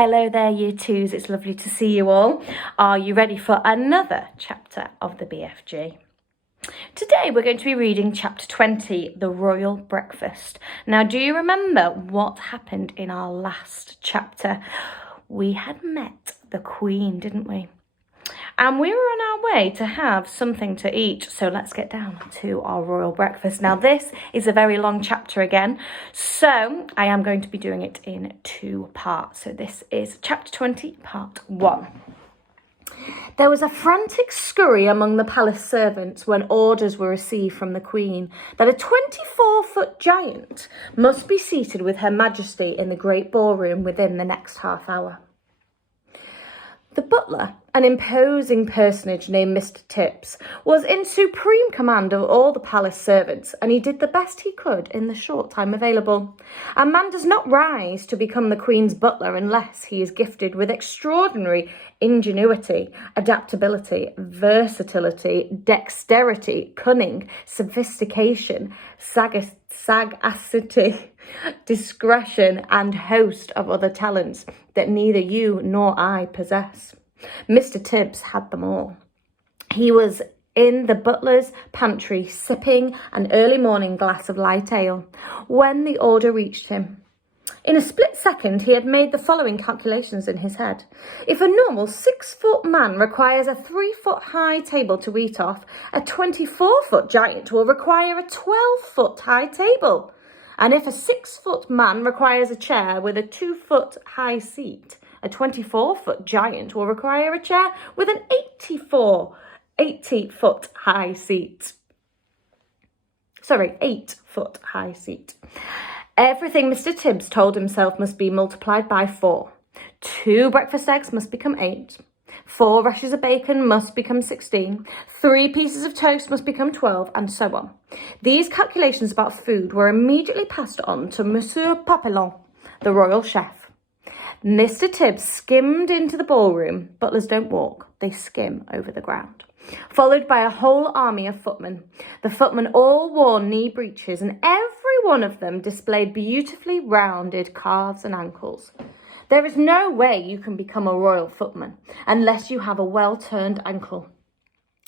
Hello there, Year 2s. It's lovely to see you all. Are you ready for another chapter of the BFG? Today we're going to be reading chapter 20, The Royal Breakfast. Now, do you remember what happened in our last chapter? We had met the Queen, didn't we? And we were on our way to have something to eat. So let's get down to our royal breakfast. Now, this is a very long chapter again. So I am going to be doing it in 2 parts. So this is chapter 20, part 1. There was a frantic scurry among the palace servants when orders were received from the Queen that a 24-foot giant must be seated with Her Majesty in the great ballroom within the next half hour. The butler, an imposing personage named Mr. Tibbs, was in supreme command of all the palace servants, and he did the best he could in the short time available. A man does not rise to become the Queen's butler unless he is gifted with extraordinary ingenuity, adaptability, versatility, dexterity, cunning, sophistication, sagacity, discretion, and host of other talents that neither you nor I possess. Mr. Tibbs had them all. He was in the butler's pantry sipping an early morning glass of light ale when the order reached him. In a split second, he had made the following calculations in his head. If a normal 6-foot man requires a 3-foot high table to eat off, a 24-foot giant will require a 12-foot high table. And if a 6-foot man requires a chair with a 2-foot high seat, a 24-foot giant will require a chair with an 80-foot high seat. 8-foot high seat. Everything Mr. Tibbs told himself must be multiplied by 4. 2 breakfast eggs must become 8. 4 rashers of bacon must become 16. 3 pieces of toast must become 12, and so on. These calculations about food were immediately passed on to Monsieur Papillon, the royal chef. Mr. Tibbs skimmed into the ballroom. Butlers don't walk, they skim over the ground. Followed by a whole army of footmen. The footmen all wore knee breeches, and every one of them displayed beautifully rounded calves and ankles. There is no way you can become a royal footman unless you have a well-turned ankle.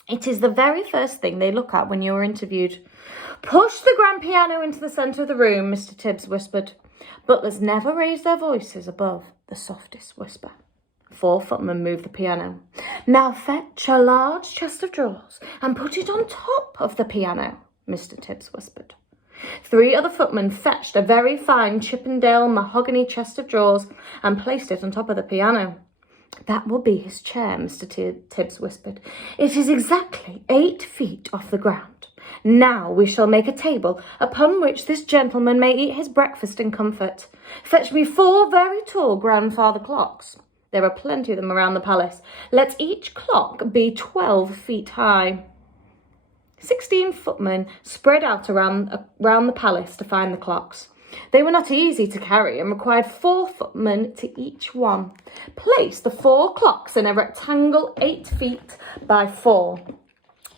It is the very first thing they look at when you are interviewed. "Push the grand piano into the centre of the room," Mr. Tibbs whispered. Butlers never raised their voices above the softest whisper. 4 footmen moved the piano. "Now fetch a large chest of drawers and put it on top of the piano," Mr. Tibbs whispered. 3 other footmen fetched a very fine Chippendale mahogany chest of drawers and placed it on top of the piano. "That will be his chair," Mr. Tibbs whispered. "It is exactly 8 feet off the ground. Now we shall make a table upon which this gentleman may eat his breakfast in comfort. Fetch me 4 very tall grandfather clocks. There are plenty of them around the palace. Let each clock be 12 feet high." 16 footmen spread out around the palace to find the clocks. They were not easy to carry and required 4 footmen to each one. "Place the 4 clocks in a rectangle 8 feet by 4.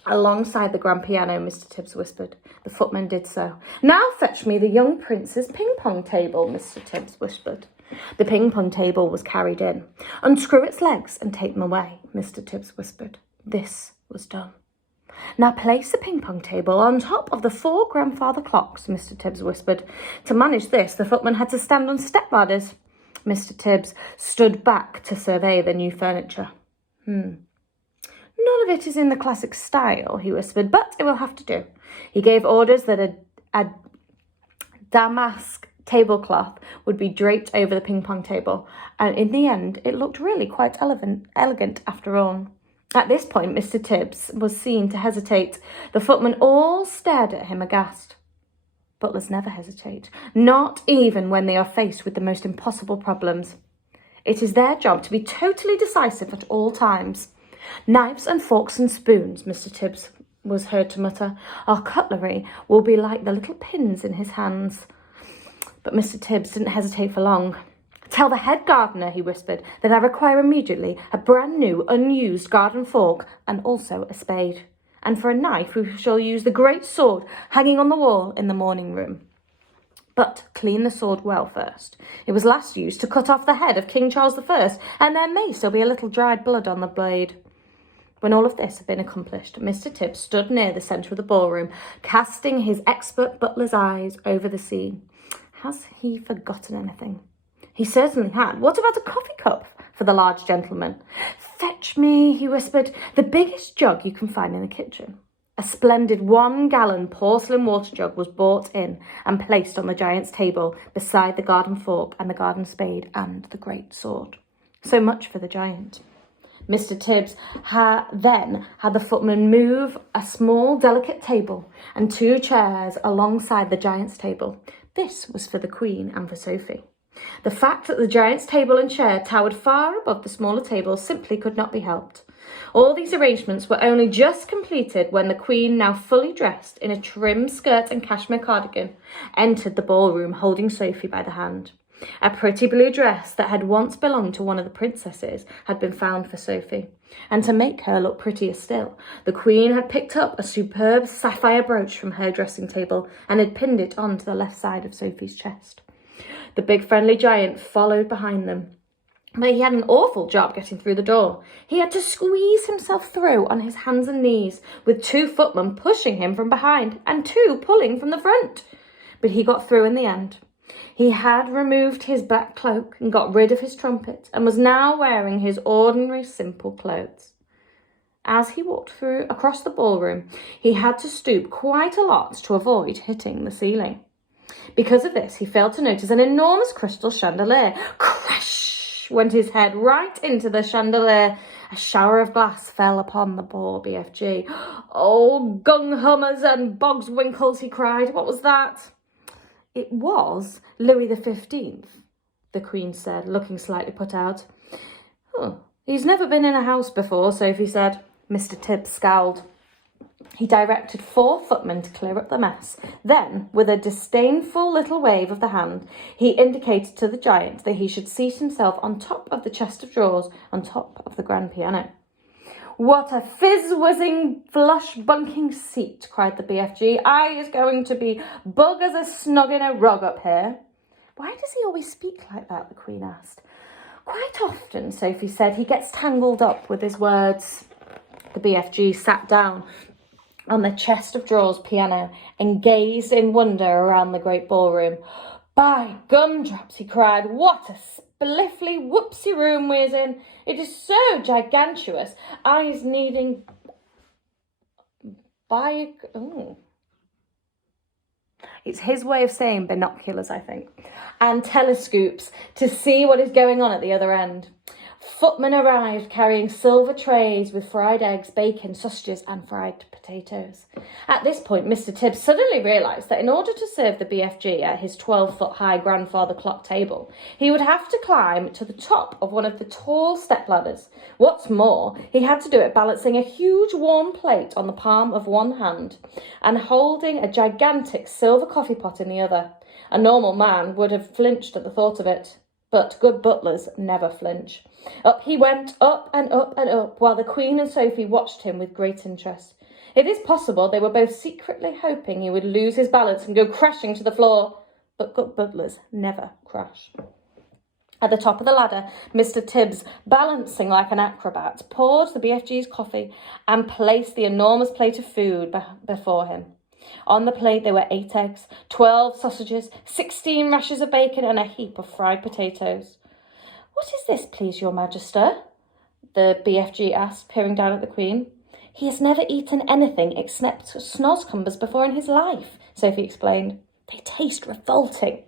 Alongside the grand piano," Mr. Tibbs whispered. The footman did so. "Now fetch me the young prince's ping-pong table," Mr. Tibbs whispered. The ping-pong table was carried in. "Unscrew its legs and take them away," Mr. Tibbs whispered. This was done. "Now place the ping-pong table on top of the 4 grandfather clocks," Mr. Tibbs whispered. To manage this, the footman had to stand on step ladders. Mr. Tibbs stood back to survey the new furniture. "None of it is in the classic style," he whispered, "but it will have to do." He gave orders that a damask tablecloth would be draped over the ping-pong table, and in the end, it looked really quite elegant after all. At this point, Mr. Tibbs was seen to hesitate. The footmen all stared at him aghast. Butlers never hesitate, not even when they are faced with the most impossible problems. It is their job to be totally decisive at all times. "Knives and forks and spoons," Mr. Tibbs was heard to mutter. "Our cutlery will be like the little pins in his hands." But Mr. Tibbs didn't hesitate for long. "Tell the head gardener," he whispered, "that I require immediately a brand new, unused garden fork and also a spade. And for a knife, we shall use the great sword hanging on the wall in the morning room." But clean the sword well first. It was last used to cut off the head of King Charles I, and there may still be a little dried blood on the blade. When all of this had been accomplished, Mr. Tibbs stood near the centre of the ballroom, casting his expert butler's eyes over the scene. Has he forgotten anything? He certainly had. What about a coffee cup for the large gentleman? Fetch me, he whispered, the biggest jug you can find in the kitchen. A splendid 1-gallon porcelain water jug was brought in and placed on the giant's table beside the garden fork and the garden spade and the great sword. So much for the giant. Mr. Tibbs then had the footman move a small, delicate table and 2 chairs alongside the giant's table. This was for the Queen and for Sophie. The fact that the giant's table and chair towered far above the smaller table simply could not be helped. All these arrangements were only just completed when the Queen, now fully dressed in a trim skirt and cashmere cardigan, entered the ballroom holding Sophie by the hand. A pretty blue dress that had once belonged to one of the princesses had been found for Sophie. And to make her look prettier still, the Queen had picked up a superb sapphire brooch from her dressing table and had pinned it onto the left side of Sophie's chest. The big friendly giant followed behind them. But he had an awful job getting through the door. He had to squeeze himself through on his hands and knees, with 2 footmen pushing him from behind and 2 pulling from the front. But he got through in the end. He had removed his black cloak and got rid of his trumpet and was now wearing his ordinary simple clothes. As he walked across the ballroom, he had to stoop quite a lot to avoid hitting the ceiling. Because of this, he failed to notice an enormous crystal chandelier. Crash went his head right into the chandelier. A shower of glass fell upon the poor BFG. Oh, gung-hummers and bogswinkles, he cried. What was that? It was Louis XV, the Queen said, looking slightly put out. Oh, he's never been in a house before, Sophie said. Mr. Tibbs scowled. He directed 4 footmen to clear up the mess. Then, with a disdainful little wave of the hand, he indicated to the giant that he should seat himself on top of the chest of drawers, on top of the grand piano. What a fizz-whizzing, flush-bunking seat, cried the BFG. Is going to be bug as a snog in a rug up here. Why does he always speak like that, the Queen asked. Quite often, Sophie said, he gets tangled up with his words. The BFG sat down on the chest of drawers piano and gazed in wonder around the great ballroom. By gumdrops, he cried, what a spliffly whoopsie room we're in. It is so gigantuous. Eyes needing It's his way of saying binoculars, I think, and telescopes to see what is going on at the other end. Footmen arrived carrying silver trays with fried eggs, bacon, sausages and fried potatoes. At this point, Mr. Tibbs suddenly realised that in order to serve the BFG at his 12-foot-high grandfather clock table, he would have to climb to the top of one of the tall step-ladders. What's more, he had to do it balancing a huge warm plate on the palm of one hand and holding a gigantic silver coffee pot in the other. A normal man would have flinched at the thought of it. But good butlers never flinch. Up he went, up and up and up, while the Queen and Sophie watched him with great interest. It is possible they were both secretly hoping he would lose his balance and go crashing to the floor. But good butlers never crash. At the top of the ladder, Mr. Tibbs, balancing like an acrobat, poured the BFG's coffee and placed the enormous plate of food before him. On the plate there were 8 eggs, 12 sausages, 16 rashers of bacon and a heap of fried potatoes. What is this, please, your Majesty? The BFG asked, peering down at the Queen. He has never eaten anything except snozcumbers before in his life, Sophie explained. They taste revolting.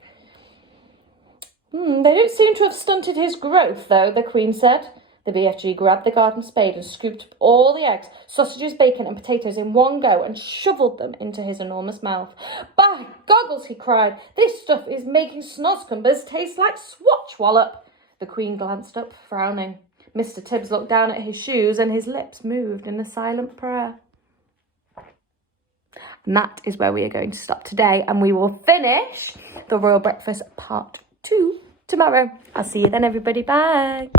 They don't seem to have stunted his growth, though, the Queen said. The BFG grabbed the garden spade and scooped up all the eggs, sausages, bacon and potatoes in one go and shovelled them into his enormous mouth. By goggles, he cried, this stuff is making snozcumbers taste like swatchwallop. The Queen glanced up, frowning. Mr. Tibbs looked down at his shoes and his lips moved in a silent prayer. And that is where we are going to stop today, and we will finish the Royal Breakfast Part 2 tomorrow. I'll see you then, everybody. Bye.